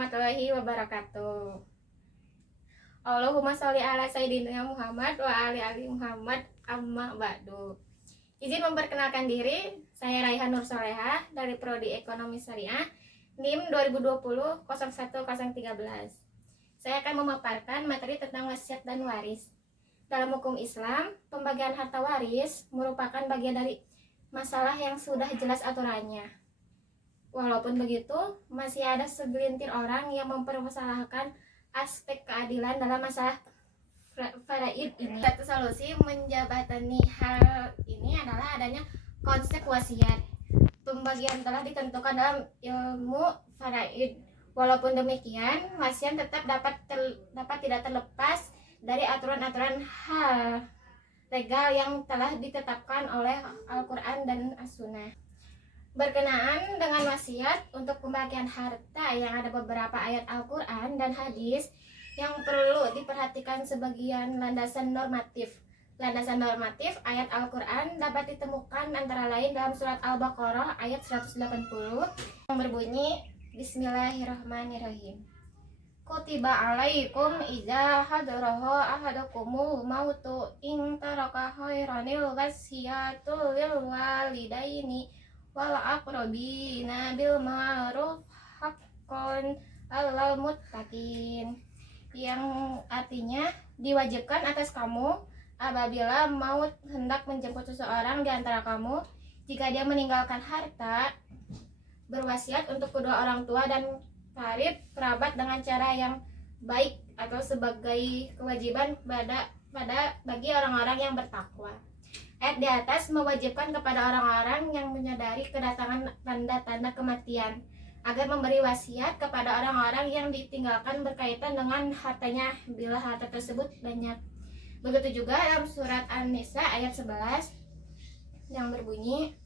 warahmatullahi wabarakatuh. Allahumma sholli ala sayyidina Muhammad wa ali Muhammad amma ba'du. Izin memperkenalkan diri, saya Raihan Nur Solehah dari Prodi Ekonomi Syariah NIM 2020-01013. Saya akan memaparkan materi tentang wasiat dan waris. Dalam hukum Islam, pembagian harta waris merupakan bagian dari masalah yang sudah jelas aturannya. Walaupun begitu, masih ada segelintir orang yang mempermasalahkan aspek keadilan dalam masalah faraid ini. Satu solusi menjabatani hal ini adalah adanya konsep wasiat. Pembagian telah ditentukan dalam ilmu faraid. Walaupun demikian, wasiat tetap dapat tidak terlepas dari aturan-aturan hal legal yang telah ditetapkan oleh Al-Quran dan As-Sunnah. Berkenaan dengan wasiat untuk pembagian harta, yang ada beberapa ayat Al-Quran dan hadis yang perlu diperhatikan sebagian landasan normatif. Landasan normatif ayat Al-Quran dapat ditemukan antara lain dalam surat Al-Baqarah ayat 180 yang berbunyi Bismillahirrahmanirrahim. Kutiba alaikum idza hadaraha ahadakumul mautu in taraka khairanil wasiyatu lil walidaini wal aqrabina bil ma'ruf haqqan 'alal muttaqin, yang artinya diwajibkan atas kamu apabila maut hendak menjemput seseorang di antara kamu, jika dia meninggalkan harta, berwasiat untuk kedua orang tua dan karib kerabat dengan cara yang baik atau sebagai kewajiban bagi orang-orang yang bertakwa. Ayat di atas mewajibkan kepada orang-orang yang menyadari kedatangan tanda-tanda kematian agar memberi wasiat kepada orang-orang yang ditinggalkan berkaitan dengan hartanya bila harta tersebut banyak. Begitu juga dalam surat An-Nisa ayat 11 yang berbunyi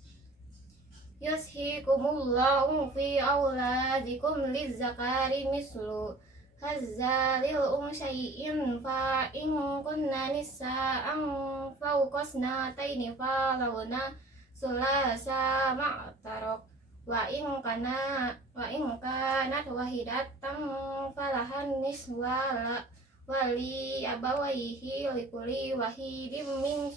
Yushikumullahu fi auladikum lizzakari mislu hazzalil unsya'iin fa in kunna nisa'an fawqasna taini falawna sulasa ma'tarok wa in kanat wahidatan falahan niswala wali abawaihi likuli wahidin min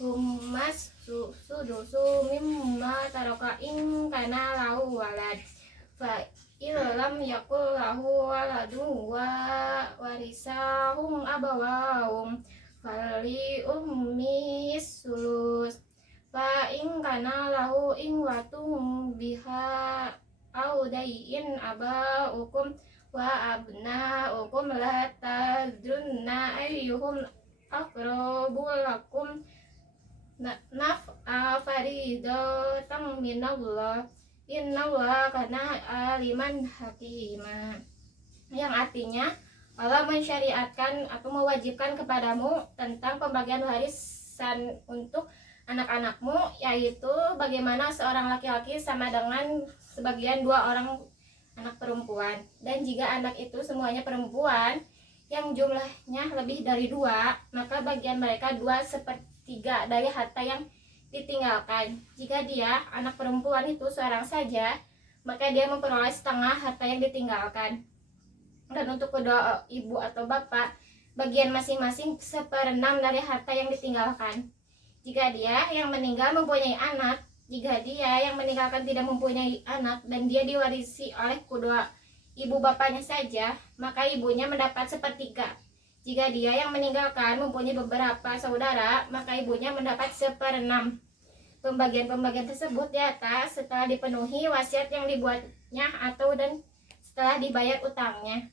humas sudusu mimma taraka in kana lahu walad fa ilam yakul lahu waladun wa warisahum abawahum fali ummis sulus fa in kana lahu ingwatum biha audain abaukum wa abnaukum la tadrunna ayyuhum aqrabu lakum naf'a faridatan minallah innallaha kana aliman hakima, yang artinya Allah mensyariatkan atau mewajibkan kepadamu tentang pembagian warisan untuk anak-anakmu, yaitu bagaimana seorang laki-laki sama dengan sebagian dua orang anak perempuan, dan jika anak itu semuanya perempuan yang jumlahnya lebih dari dua, maka bagian mereka 2/3 dari harta yang ditinggalkan. Jika dia anak perempuan itu seorang saja, maka dia memperoleh setengah harta yang ditinggalkan. Dan untuk kedua ibu atau bapak, bagian masing-masing 1/6 dari harta yang ditinggalkan. Jika dia yang meninggal mempunyai anak, jika dia yang meninggalkan tidak mempunyai anak dan dia diwarisi oleh kedua ibu bapaknya saja, maka ibunya mendapat 1/3. Jika dia yang meninggalkan mempunyai beberapa saudara, maka ibunya mendapat 1/6. Pembagian-pembagian tersebut di atas setelah dipenuhi wasiat yang dibuatnya atau dan setelah dibayar utangnya.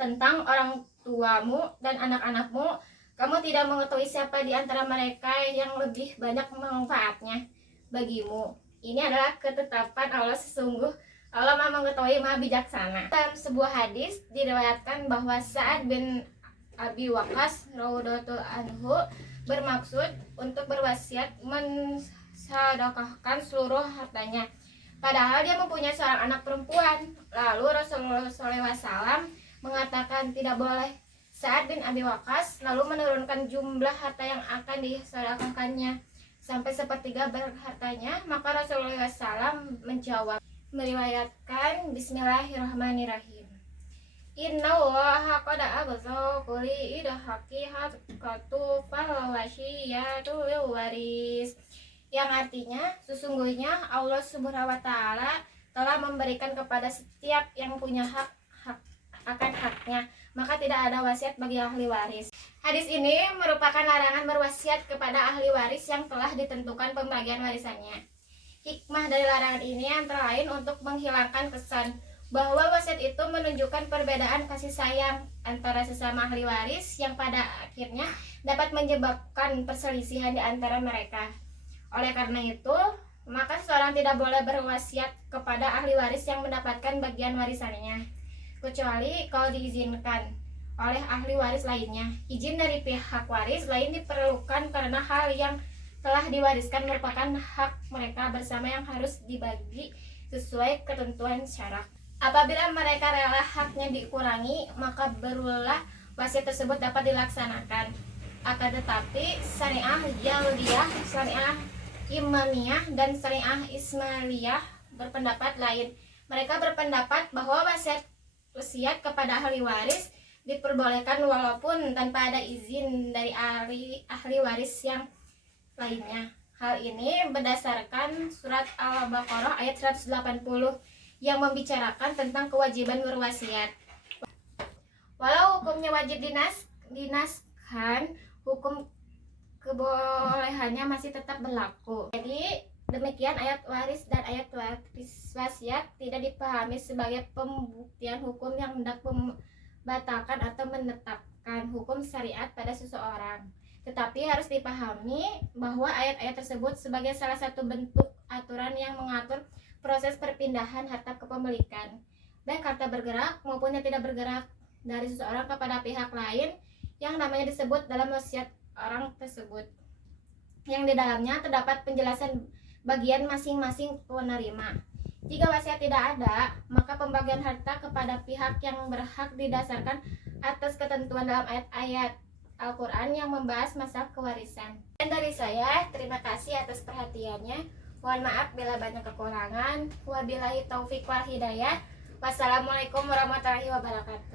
Tentang orang tuamu dan anak-anakmu, kamu tidak mengetahui siapa di antara mereka yang lebih banyak manfaatnya bagimu. Ini adalah ketetapan Allah, sesungguh Allah Maha mengetahui, Maha bijaksana. Dalam sebuah hadis diriwayatkan bahwa Sa'ad bin Abi Waqqas radhiyallahu anhu bermaksud untuk berwasiat mensedekahkan seluruh hartanya, padahal dia mempunyai seorang anak perempuan. Lalu Rasulullah SAW mengatakan tidak boleh. Sa'ad bin Abi Waqqas lalu menurunkan jumlah harta yang akan disedekahkannya sampai 1/3 berhartanya. Maka Rasulullah SAW menjawab, meriwayatkan, Bismillahirrahmanirrahim. Innallaha qad abza quli idhaqi haqqatu falwasiyatu waris, yang artinya sesungguhnya Allah Subhanahu wa taala telah memberikan kepada setiap yang punya hak akan haknya, maka tidak ada wasiat bagi ahli waris. Hadis ini merupakan larangan berwasiat kepada ahli waris yang telah ditentukan pembagian warisannya. Hikmah dari larangan ini antara lain untuk menghilangkan kesan bahwa wasiat itu menunjukkan perbedaan kasih sayang antara sesama ahli waris yang pada akhirnya dapat menyebabkan perselisihan di antara mereka. Oleh karena itu, maka seseorang tidak boleh berwasiat kepada ahli waris yang mendapatkan bagian warisannya, kecuali kalau diizinkan oleh ahli waris lainnya. Izin dari pihak waris lain diperlukan karena hal yang telah diwariskan merupakan hak mereka bersama yang harus dibagi sesuai ketentuan syarak. Apabila mereka rela haknya dikurangi, maka barulah wasiat tersebut dapat dilaksanakan. Akan tetapi syariah Jauliyah, syariah Imamiyah, dan syariah Ismailiyah berpendapat lain. Mereka berpendapat bahwa wasiat kepada ahli waris diperbolehkan walaupun tanpa ada izin dari ahli waris yang lainnya. Hal ini berdasarkan surat Al-Baqarah ayat 180 yang membicarakan tentang kewajiban berwasiat. Walau hukumnya wajib dinaskan, hukum kebolehannya masih tetap berlaku. Jadi demikian ayat waris dan ayat waris wasiat tidak dipahami sebagai pembuktian hukum yang hendak membatalkan atau menetapkan hukum syariat pada seseorang. Tetapi harus dipahami bahwa ayat-ayat tersebut sebagai salah satu bentuk aturan yang mengatur proses perpindahan harta kepemilikan, baik harta bergerak maupun yang tidak bergerak, dari seseorang kepada pihak lain yang namanya disebut dalam wasiat orang tersebut, yang di dalamnya terdapat penjelasan bagian masing-masing penerima. Jika wasiat tidak ada, maka pembagian harta kepada pihak yang berhak didasarkan atas ketentuan dalam ayat-ayat Al-Quran yang membahas masalah kewarisan. Dan dari saya, terima kasih atas perhatiannya. Mohon maaf bila banyak kekurangan. Wabillahi taufik wal hidayah. Wassalamualaikum warahmatullahi wabarakatuh.